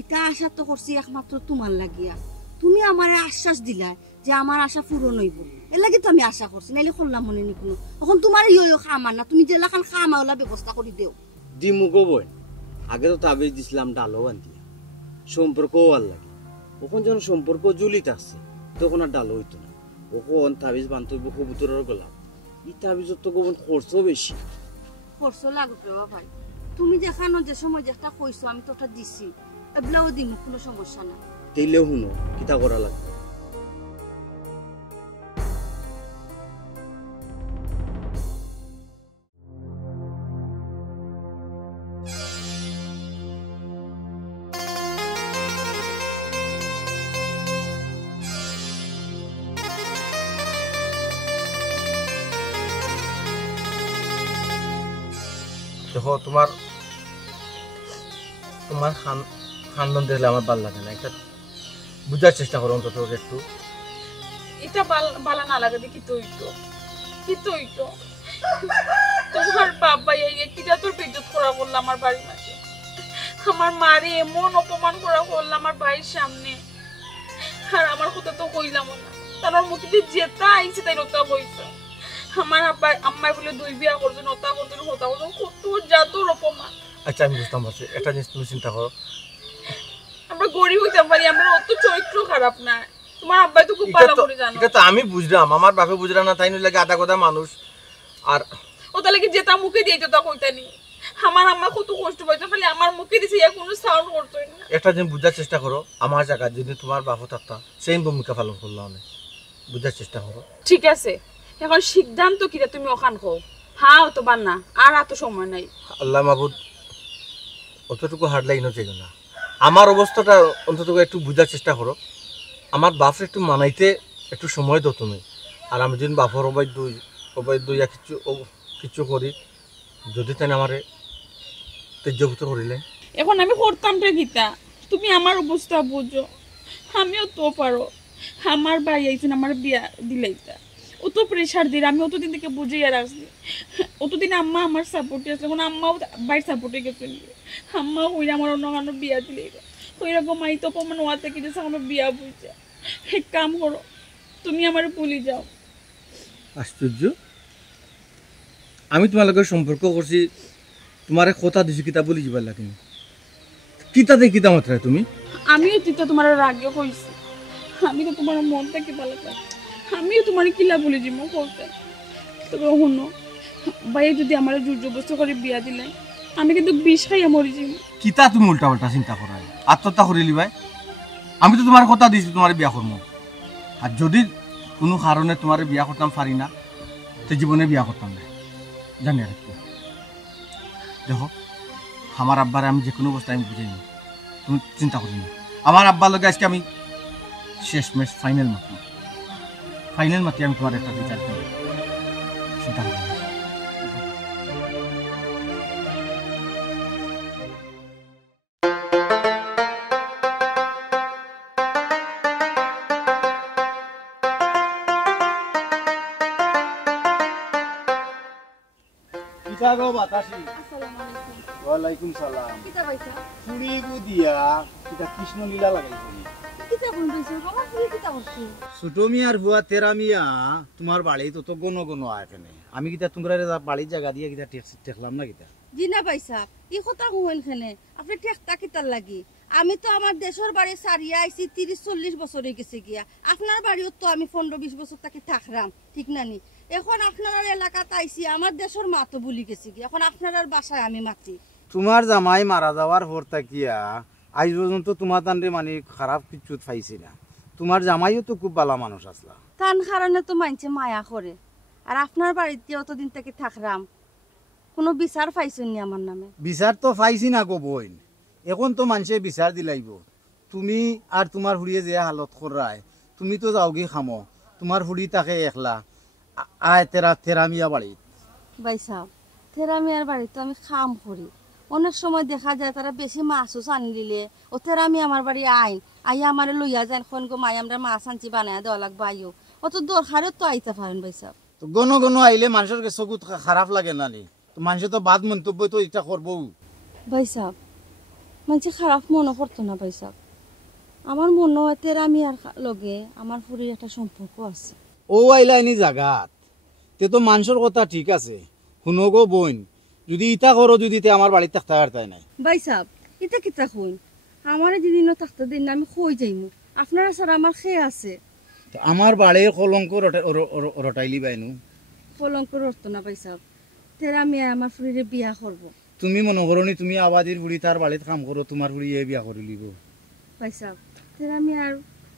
এটা আশা তো করছি একমাত্র তোমার লাগিয়া তুমি আমার আশ্বাস দিলা যে আমার আশা পূরণ হইব এর লাগি তো আমি আশা করছি নাইলে করলাম মনে নি কোনো এখন তোমার ইয়ো খামার না তুমি জেলা খান খামাওলা ব্যবস্থা করে দেও দিমু গো বোন আগে তো তাবিজ দিছিলাম ডালও আনতিয়া সম্পর্কও আর লাগে ওখান যখন সম্পর্ক জুলিত আছে তখন আর ডালও হইতো না ওখান তাবিজ বান্ধব কবুতরের গোলাপ এই তাবিজত তো গোবন খরচও বেশি খরচ লাগুক রে ভাই তুমি দেখানো যে সময় যেটা কইছো আমি তো ওটা দিছি এবলাও দিমু কোনো সমস্যা না তেইলেও শুনো কিতা করা লাগবে দেখো তোমার খানদান দেখলে আমার ভালো লাগে না একটা বুঝার চেষ্টা করো অন্তত একটু এটা বালা না লাগে দেখি কি তো তোমার বাবা এই কিটা তোর বেজত করা বললো আমার বাড়ির মাঝে আমার মারে এমন অপমান করা বললো আমার ভাইয়ের সামনে আর আমার কথা তো কইলাম না তার মুখে যেটা আইছে তাই ওটা কইছে আমার আম্মাই বলে 2 বিয়া করছেন ওটা করছেন হতা করছেন কত জাদুর অপমান। আচ্ছা আমি বুঝতাম পারছি একটা জিনিস তুমি চিন্তা করো আমরা গরিব হইতে পারি আমরা অত চরিত্র খারাপ না তোমার আব্বাই তো খুব ভালো করে জানো এটা তো আমি বুঝলাম আমার বাপে বুঝলাম না তাই লাগে আধা কথা মানুষ আর ওটা লাগে যেটা মুখে দিয়ে যেটা কইতানি আমার আম্মা কত কষ্ট পাইতো খালি আমার মুখে দিছে ইয়া কোনো সাউন্ড করতই না। একটা জিনিস বুঝার চেষ্টা করো আমার জায়গা যদি তোমার বাপও থাকতা সেম ভূমিকা পালন করলাম আমি বুঝার চেষ্টা করো ঠিক আছে এখন সিদ্ধান্ত কিরা তুমি ওখান খাও হ্যাঁ তো বান্না আর এত সময় নাই আল্লাহ মাহবুদ অতটুকু হার্ড লাইনও চাইল না আমার অবস্থাটা অন্তত একটু বুঝার চেষ্টা করো আমার বাপরে একটু মানাইতে একটু সময় দাও তুমি আর আমি যদি বাপর অবাধ্য ইয়া কিছু করি যদি তাই আমারে তেজ্যভূত করিলে এখন আমি করতাম রে গীতা তুমি আমার অবস্থা বুঝো আমিও তো পারো আমার ভাই আইছেন আমার বিয়া দিলাইতা অত প্রেশার দিল আমি অতদিন থেকে বুঝিয়ে রাখছি অতদিন আম্মা আমার সাপোর্টে আছে এখন আম্মাও বাইর সাপোর্টে গেছেন আম্মা হইলে আমার অন্য বিয়া দিলে ওইরকম মাই তো অপমান হওয়া থেকে যে আমার বিয়া বুঝছে এক কাম করো তুমি আমার ভুলে যাও। আশ্চর্য আমি তোমার লগে সম্পর্ক করছি তোমার কথা দিছি কিতা বলি যাবার লাগে কিতা দেখি কিতা মাত্রা তুমি আমিও চিন্তা তোমার রাগে হয়েছি আমি তো তোমার মন থেকে ভালো পাই আমিও তোমার কিলা বলে যাবো বলতে তবে হনো ভাই যদি আমার জোর জবরদস্তি করে বিয়া দিলে আমি কিন্তু বিষ খাইয়া মরি যাবো কিতা তুমি উল্টা পাল্টা চিন্তা করা আত্মহত্যা করিলি ভাই আমি তো তোমার কথা দিছি তোমার বিয়া করবো আর যদি কোনো কারণে তোমার বিয়া করতাম পারি না তো জীবনে বিয়া করতাম না জানি আর কি দেখো আমার আব্বারে আমি যে কোনো অবস্থায় আমি বুঝাই নি তুমি চিন্তা করি না আমার আব্বার লগে আজকে আমি শেষ ম্যাচ ফাইনাল মাতি আমি তোমার একটা বিচার করি চিন্তা করি না গো বাতাসি ওয়ালাইকুম সালাম কিতা পাইছা চুড়ি গু দিয়া কিতা কৃষ্ণ লীলা লাগাইছি কিতা বল পাইছো বাবা তুমি কিতা করছো ছোট মিয়ার হুয়া তেরা মিয়া তোমার বাড়ি তো গণ গণ আয় এখানে আমি কিতা তোমরা বাড়ির জায়গা দিয়ে কিতা দেখলাম না কিতা জি না পাইছা ই কথা হুইন খেনে আপনি ঠেকতা কিতার লাগি আমি তো আমার দেশের বাড়ি সারিয়া আইছি 30-40 বছর হয়ে গেছে গিয়া আপনার বাড়িও তো আমি 15-20 বছর তাকে থাকরাম ঠিক না নি এখন আপনার এলাকাতে আইছি আমার দেশের মা তো ভুলি গেছে গিয়া এখন আপনার বাসায় আমি মাতি তোমার জামাই মারা যাওয়ার পর তাকিয়া আজ পর্যন্ত তোমার তান্ডে মানে খারাপ কিছু পাইছি না তোমার জামাইও তো খুব ভালো মানুষ আসলা তান কারণে তো মানছে মায়া করে আর আপনার বাড়িতে অতদিন থেকে থাকরাম কোনো বিচার পাইছেন আমার নামে বিচার তো পাইছি না গো বোন এখন তো মানুষে বিচার দিলাইব তুমি আর তোমার হুড়িয়ে যে হালত করায় তুমি তো যাওগি খামো তোমার হুড়ি তাকে একলা আয় তেরা মিয়া বাড়িত ভাই সাহেব থেরামিয়ার বাড়িতে আমি খাম করি অনেক সময় দেখা যায় তারা বেশি মাছও আনি দিলে ও থেরামি আমার বাড়ি আইয়া আমার লইয়া যান খন গো মাই আমরা মাছ আনছি বানায় দেওয়া লাগবে আইও অত দরকারও তো আইতে পারেন ভাই সাহেব তো গণ আইলে মানুষের চকু খারাপ লাগে না নি তো মানুষে তো বাদ মন্তব্য তো এটা করবো ভাই সাহেব মানুষ খারাপ মনে করতো না ভাই সাহেব আমার মনে হয় থেরামিয়ার লগে আমার ফুরির একটা সম্পর্ক আছে ও আইলা এনি জাগাত তে তো মানুষের কথা ঠিক আছে শুনো গো বোন যদি ইটা করো যদি তে আমার বাড়িতে থাকতে পারতাই নাই ভাই সাহেব এটা কিতা কইন আমার যেদিনও থাকতে দিন না আমি কই যাইমু আপনারা স্যার আমার খেয়ে আছে তো আমার বাড়ির কলঙ্ক রটাইলি বাইনু কলঙ্ক রত না ভাই সাহেব থেরামিয়া আমার ফুরিরে বিয়া করব তুমি মনে করো নি তুমি আবাদির বুড়ি তার বাড়িতে কাম করো তোমার বুড়ি এ বিয়া করে লিব ভাই সাহেব থেরামিয়ার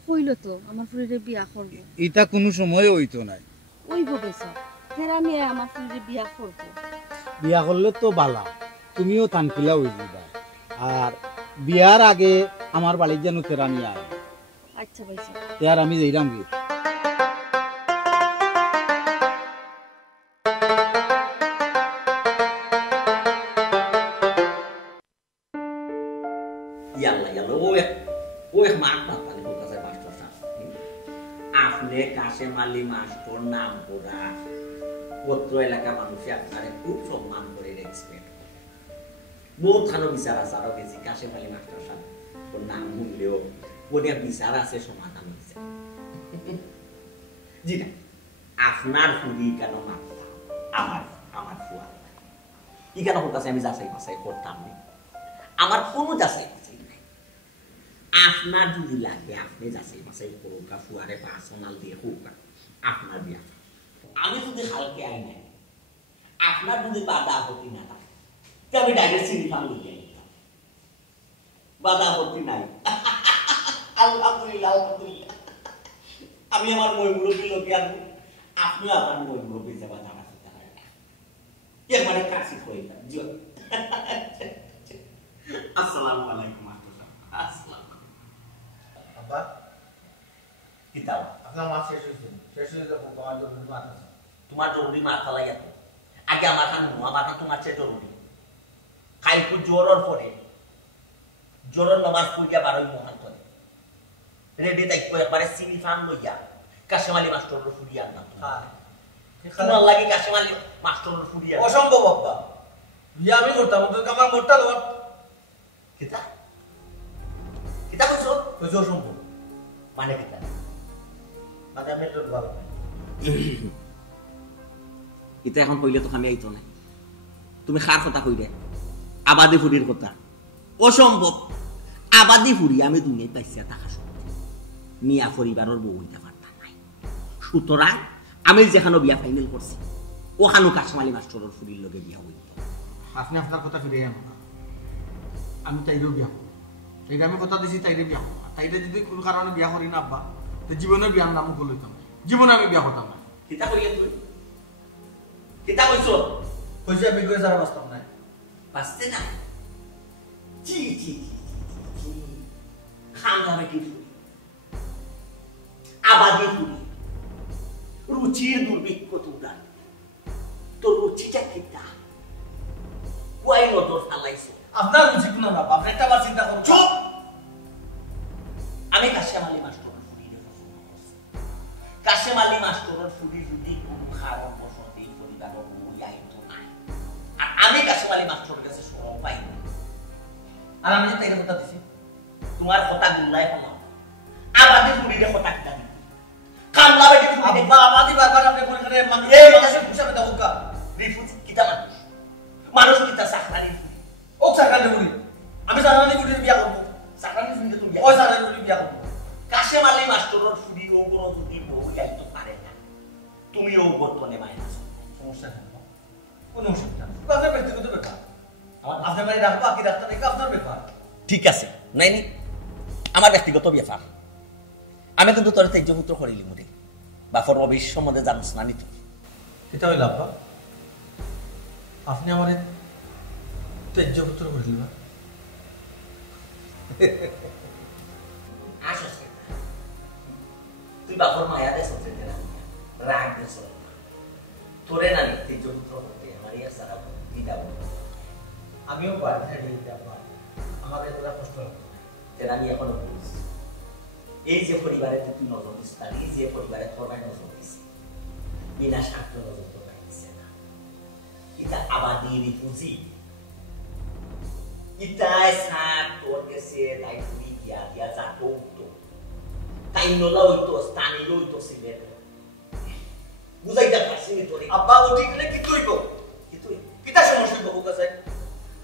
কইল তো আমার ফুরিরে বিয়া করব ইটা কোনো সময় হইতো নাই ওই গো ভাই সাহেব থেরামিয়া আমার ফুরিরে বিয়া করব বিয়া করলে তো বালা তুমিও তানকিলা হয়ে যাবা আর বিয়ার আগে আমার বাড়ির যেন তেরামি আয় আচ্ছা ভাই সাহেব আর আমি যাইরাম গিয়ে ইয়াল্লা ইয়াল্লা ও এক মাঠ পাতানি বলতেছে মাস্টার সাহেব আপনি কাশেম আলী মাস্টার নাম করা পত্র এলাকা মানুষে আপনারে খুব সম্মান করে রেসপেক্ট বহুত খানো বিচার আছে আরো গেছি কাশেম আলী মাস্টার সাহেব ওর নাম শুনলেও ওদের বিচার আছে সমাধান হয়েছে জি না আপনার ফুলি কেন মারতাম আমার ফুয়া কি কেন হতাছে আমি যাচাই বাছাই করতাম না আমার কোনো যাচাই বাছাই নাই আপনার যদি লাগে আপনি যাচাই বাছাই করুক ফুয়ারে পার্সোনাল দিয়ে হোক আপনার বিয়া আমি যদি হালকে আই নাই আপনার যদি বাধা আপত্তি না থাকে তো আমি ডাইরেক্ট সিলিফান লইয়া নিতাম বাধা আপত্তি নাই আলহামদুলিল্লাহ আলহামদুলিল্লাহ আমি আমার ময়মুরব্বী লোকে আনবো আপনিও আপনার ময়মুরব্বী যাবা জানা চিন্তা করেন না একবারে কাশি হয়ে যান জি আসসালামু আলাইকুম আসসালাম আব্বা কিতাব আপনার মা শেষ হয়ে যাবো তোমার জরুরি মাথা তোমার জরুরি মাথা লাগে তো আগে আমার খান আমার খান তোমার চেয়ে জরুরি কালকে জ্বরের পরে জ্বরের নামাজ পড়িয়া বারোই মহান করে রেডি থাকবো একবারে চিনি ফান লইয়া কাশেম আলী মাস্টারের ফুরিয়া আনলাম তোমার লাগে কাশেম আলী মাস্টারের ফুরিয়া অসম্ভব আব্বা বিয়া আমি করতাম আমার মোটটা তোমার কিতা কিতা কইছো কইছো অসম্ভব মানে কিতা মানে আমি একটু ভালো এটা এখন কইলে তো আমি আইতো নাই তুমি খার কথা কইলে আবাদি ফুরির কথা অসম্ভব আবাদি ফুরি আমি দুনিয়ায় পাইছিয়া টাকা মিয়া পরিবারের বউ হইতে পারতাম নাই সুতরাং আমি যেখানে বিয়া ফাইনাল করছি ওখানো কাশেম আলী মাস্টারের ফুরির লগে বিয়া হইত আপনি আপনার কথা ফিরে আনো না আমি তাইরেও বিয়া করবো তাইরে আমি কথা দিছি তাইরে বিয়া করবো তাইরে যদি কোনো কারণে বিয়া করি না আব্বা তো জীবনে বিয়ার নাম ভুল হইতাম জীবনে আমি বিয়া করতাম না কিতা কইলে তুই কিতা কইছো কইছে আমি কই সারা বাস্তব নাই বাঁচতে না জি জি খাম যাবে কি আবাদি ফুরি রুচির দুর্ভিক্ষ তোরা তো রুচিটা কিতা কয় নজর ফালাইছে আপনার উচিত না বাবা আপনি একটা বার চিন্তা করুন চুপ আমি কাশেম আলী মাস্টারের ফুরি কাশেম আলী মাস্টারের ফুরি যদি কোনো কারণ বসতে পরিবারের বই আইতো না আর আমি কাশেম আলী মাস্টারের কাছে সময় পাই না আর আমি যে তাইরে কথা দিছি তোমার কথা গুলাই ফেলাম আবাদি ফুরিরে কথা কিতা দিবি কামলা বেটি ফুরি আব্বা আমাদি বারবার আপনি কোন করে মানুষ এই মানুষে পুষাবে দাও কা রিফিউজি কিতা মানুষ মানুষ কিতা চাকরানি ও চাকরানি বুড়ি আমি চাকরানি বুড়ির বিয়া করবো চাকরানি শুনতে তুমি ও চাকরানি বুড়ির বিয়া করবো কাশেম আলী মাস্টরের ফুড়ি ও কোনো যদি বউ যাইতে পারে না তুমিও বর্তমানে মাইনাস সমস্যা নেই কোনো অসুবিধা নেই আপনার ব্যক্তিগত ব্যাপার আপনার বাড়ি রাখবো কি রাখতে নেই আপনার ব্যাপার ঠিক আছে নাইনি আমার ব্যক্তিগত ব্যাপার আমি কিন্তু তোর তেজ্যপুত্র করিলি মুরে বাপর অবিশ্ব সম্বন্ধে জানিস না নি তুই এটা হইল আব্বা আপনি আমার তেজ্যপুত্র করে দিবা আসস তুই বাপর মায়া দে সত্যি না রাগ দে সত্যি তোরে না নি তেজ্যপুত্র হতে আমার ইয়ার সারা দিদা আমিও বাড়ি ছাড়িয়ে আব্বা আমার এতটা কষ্ট হবে যেটা আমি এখনো বলছি এই যে পরিবারে তুই নজর দিস তার এই যে পরিবারে তোর ভাই নজর দিস বিনা স্বার্থ নজর তোর ভাই দিছে না এটা আবাদির পুঁজি ইটায় সাপ তোর গেছে তাই তুই গিয়া দিয়া যাতো উঠতো তাই নলা হইতো স্থানীয় হইতো সিলেট বুঝাইতে পারছি নি তোরে আব্বা উঠি গেলে কি তুইব কি তুই কিতা সমস্যা বহু কাছে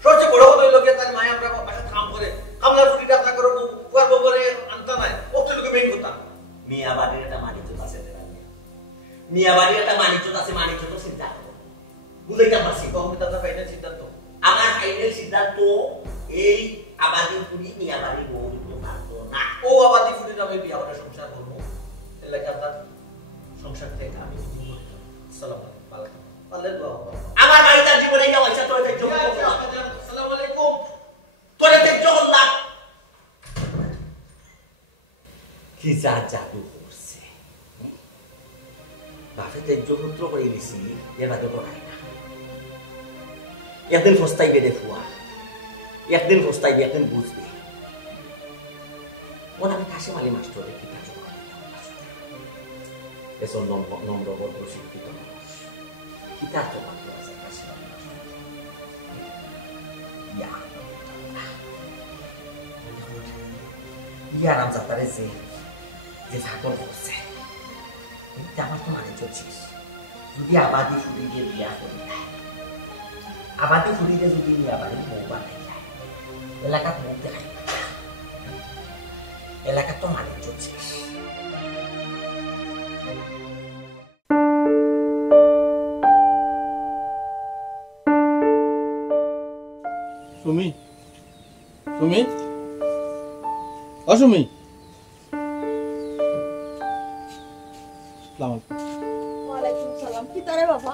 সবচেয়ে বড় কথা হইল তার মায়ে আমরা বাসা কাম করে কামলার ফুটিটা আপনার করে কুয়ার বগরে আনতা নাই ওকে লোকে মেইন কথা মিয়া বাড়ির একটা মানিজ্য আছে মিয়া বাড়ির একটা মানিজ্য আছে মানিজ্য তো চিন্তা করো বুঝাইতে পারছি কমিটি আপনার ফাইনাল সিদ্ধান্ত আমার ফাইনাল সিদ্ধান্ত এই আবাদি পুরি মিয়া বাড়ি বউ পারতো না ও আবাদি ফুটির আমি বিয়া করে সংসার করবো এলাকা আপনার সংসার থেকে আমি সালাম আলাইকুম পারলে দোয়া করবো আমার বাড়িতে জীবনে যাওয়া ইচ্ছা তোর দেখতে আসসালামু আলাইকুম তোরে দেখতে না কি যা জাদু করছে বাপে তেজ্যপুত্র করে দিছি এবারে পড়ায় না একদিন ফস্তাইবে রে ফুয়া একদিন ফস্তাইবে একদিন বুঝবে ওর আমি কাশিম আলী মাস্টরের কি কাজ করে এসব নম্র ভদ্র শিক্ষিত মানুষ কি তার তো বাধ্য আছে কাশিম আলী মাস্টর ইয়ারাম যাতারে যে ঠাকুর করছে আমার তো মানে চলছিস যদি আবাদি ফুটি দিয়ে বিয়া করি আবাদি ফুটি দিয়ে যদি বিয়া বাড়ি বউ বানাই যায় এলাকাত মুখ দেখাই এলাকাত তো মানে চলছিস সুমি সুমি অসুমি ওয়ালাইকুম সালাম কি তারে বাবা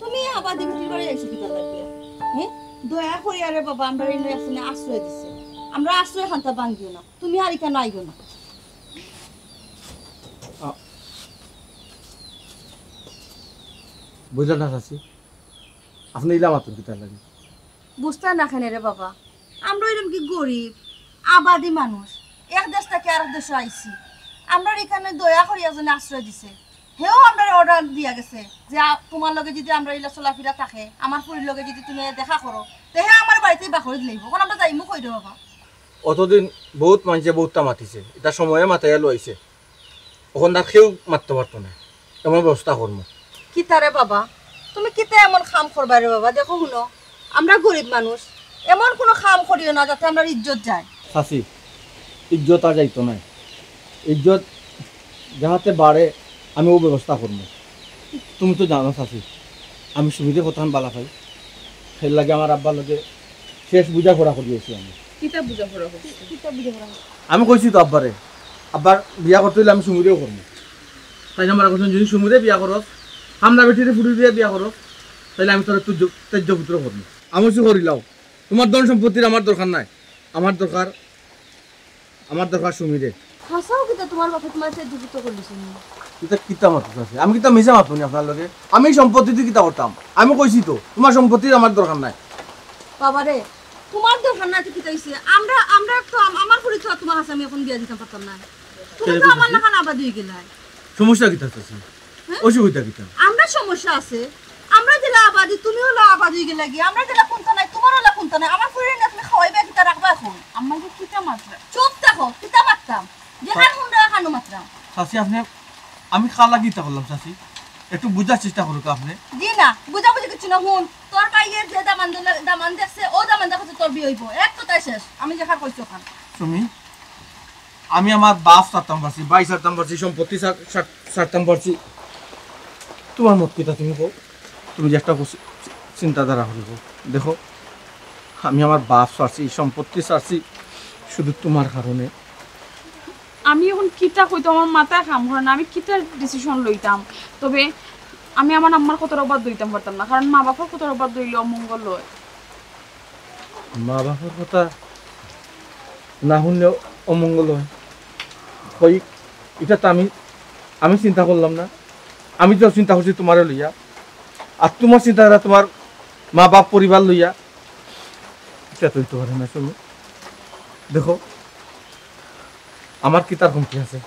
তুমি আবার দিবিটির বাড়ি এসে কি লাগবে হ্যাঁ দয়া করে আরে বাবা আমরা এই এখানে আশ্রয় দিছে আমরা আশ্রয় খান্তা ভাঙিও না তুমি আর এখানে আইগো না বুঝলেন না চাচি আপনি ইলাম আতুন কিতার লাগে বুঝতে না খানে রে বাবা আমরা এরকম কি গরিব আবাদি মানুষ এক দেশ থেকে আরেক দেশে আইছি আমরা এখানে দয়া করে একজনে আশ্রয় দিছে হেও আমরা অর্ডার দিয়া গেছে যে তোমার লগে যদি আমরা ইলা চলাফিরা থাকে আমার ফুরির লগে যদি তুমি দেখা করো তেহে আমার বাড়িতে বাখরি দিলেইব কোন আমরা যাইমু কই দে বাবা অতদিন বহুত মানুষে বহুতটা মাতিছে এটা সময়ে মাতাইয়া লইছে ওখান তার কেউ মারতে পারতো না এমন ব্যবস্থা করবো কিতারে বাবা তুমি কিতা এমন কাম করবা রে বাবা দেখো শুনো আমরা গরিব মানুষ এমন কোনো কাম করিও না যাতে আমরা ইজ্জত যায় চাচি ইজ্জত আর যাইতো না ইজ্জত যাহাতে বাড়ে আমি ও ব্যবস্থা করবো তুমি তো জানো চাচি আমি সুবিধে কথা বালা খাই সেই লাগে আমার আব্বার লগে শেষ বুঝা করা করিয়েছি আমি কিতা বুঝা পড়া হচ্ছে কিতা বুঝে আমি কইছি তো আব্বারে আব্বার বিয়া করতে হইলে আমি সুমিরেও করবো তাই আমার এখন যদি সুমিরে বিয়া করস আমরা বেটিরে ফুটি দিয়ে বিয়া করস তাহলে আমি তোর তেজ্য পুত্র করবো আমি কিছু করিলাও তোমার ধন সম্পত্তির আমার দরকার নাই আমার দরকার সুমিরে হাসাও কিতা তোমার বাপে তোমার সাথে যুক্ত করলিছ কিতা কিতা মাত্র আছে আমি কিতা মিশা মাতুনি আপনার লগে আমি সম্পত্তি দিয়ে কিতা করতাম আমি কইছি তো তোমার সম্পত্তির আমার দরকার নাই বাবা রে তোমার দরকার নাই তো কিতা হইছে আমরা তো আমার ফুরি তো তোমার কাছে আমি এখন বিয়া দিতে পারতাম না তুমি তো আমার নাখান আবাদ হয়ে গেলা সমস্যা কিতা আছে অসুবিধা কিতা আমরা সমস্যা আছে আমরা দিলা আবাদি তুমি হলো আবাদি গেলা গি আমরা দিলা কোনটা নাই তোমার হলো কোনটা নাই আমার ফুরি না তুমি খাওয়াইবা কিতা রাখবা এখন আমাকে কিতা মাত্রা চুপ থাকো কিতা মাত্রাম যেখান হুন্ডা খানো মাত্রাম চাচি আপনি আমি খালা গীতা করলাম চাচি একটু বুঝার চেষ্টা করুক আপনি। জি না বুঝাবুঝি কিছু না হুন তোর ভাইয়ের যে দামান দেখছে ও দামান দেখাচ্ছে তোর বিয়ে হইব এক কথাই শেষ আমি যেখান কইছি ওখান তুমি আমি আমার বাপ ছাড়তাম পারছি ভাই ছাড়তাম পারছি সম্পত্তি ছাড়তাম পারছি তোমার মত কিটা তুমি কো তুমি যে একটা চিন্তাধারা হইব দেখো আমি আমার বাপ ছাড়ছি সম্পত্তি ছাড়ছি শুধু তোমার কারণে। আমি এখন কিতা কইতো আমার মাথায় কাম করে না আমি কিতার ডিসিশন লইতাম তবে আমি আমার আম্মার কত রবার দইতাম পারতাম না কারণ মা বাবার কত রবার দইলে অমঙ্গল হয়। মা বাবার কথা না শুনলেও অমঙ্গল হয় কই এটা তো আমি চিন্তা করলাম না আমি তো চিন্তা করছি তোমার লইয়া আর তোমার চিন্তাধারা তোমার মা বাপ পরিবার লইয়া এটা তো হইতে পারে না। শুনো দেখো আমার কি তার হুমকি আছে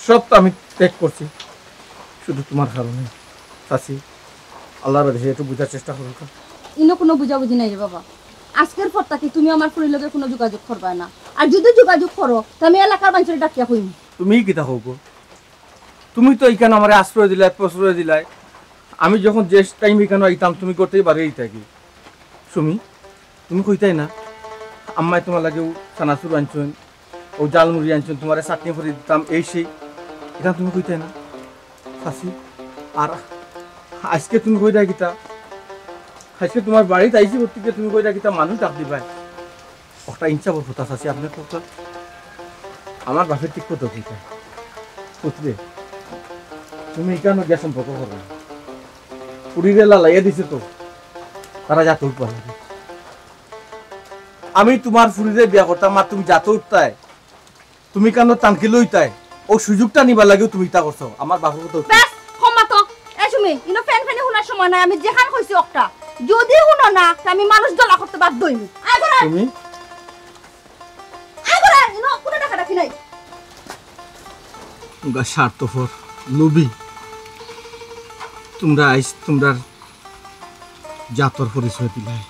সব তো আমি ত্যাগ করছি শুধু তোমার কারণে চাচি আল্লাহর বাড়ি একটু বোঝার চেষ্টা করো। ইনো কোনো বুঝাবুঝি নাই রে বাবা আজকের পর থেকে তুমি আমার পরিলোকের কোনো যোগাযোগ করবা না আর যদি যোগাযোগ করো তো আমি এলাকার মানুষের ডাকিয়া কইম। তুমি কিতা হোক তুমি তো এইখানে আমার আশ্রয় দিলাই প্রশ্রয় দিলাই আমি যখন যে টাইম এখানে আইতাম তুমি করতেই বাড়িই থাকি সুমি তুমি কইতাই না আম্মায় তোমার লাগে চানাচুর আনছেন ও জালমুড়ি আনছেন তোমার চাটনি ভরে দিতাম এই সেই এটা তুমি কইতাই না চাচি আর আজকে তুমি কই দেয় গীতা আজকে তোমার বাড়িতে আইসি ভর্তিকে তুমি কই দেয় গীতা মানুষ ডাক দিবাই একটা ইচ্ছা বল হতা চাচি আপনার কথা আমার বাপের ঠিক কত কইতা পুত্রে তুমি এখানে গিয়া সম্পর্ক করো না পুরীরে লালাইয়া দিছে তো তারা যাতে উঠবা লাগে আমি তোমার ফুরিরে বিয়া করতাম আর তুমি যাতে উঠতায় তুমি কেন টানকি লইতাই ও সুযোগটা নিবা লাগেও তুমি তা করছো আমার বাপের তো ব্যাস ক্ষমা তো এ সুমি ইনো ফ্যান ফ্যানে শোনার সময় নাই আমি যেখান কইছি একটা যদি শুনো না তা আমি মানুষ জ্বলা করতে বাধ্য হইনি আগরে তুমি ইনো কোনো টাকা রাখি নাই তোমরা স্বার্থপর লোভী তোমরা আইস তোমরা জাতর পরিচয় দিলাই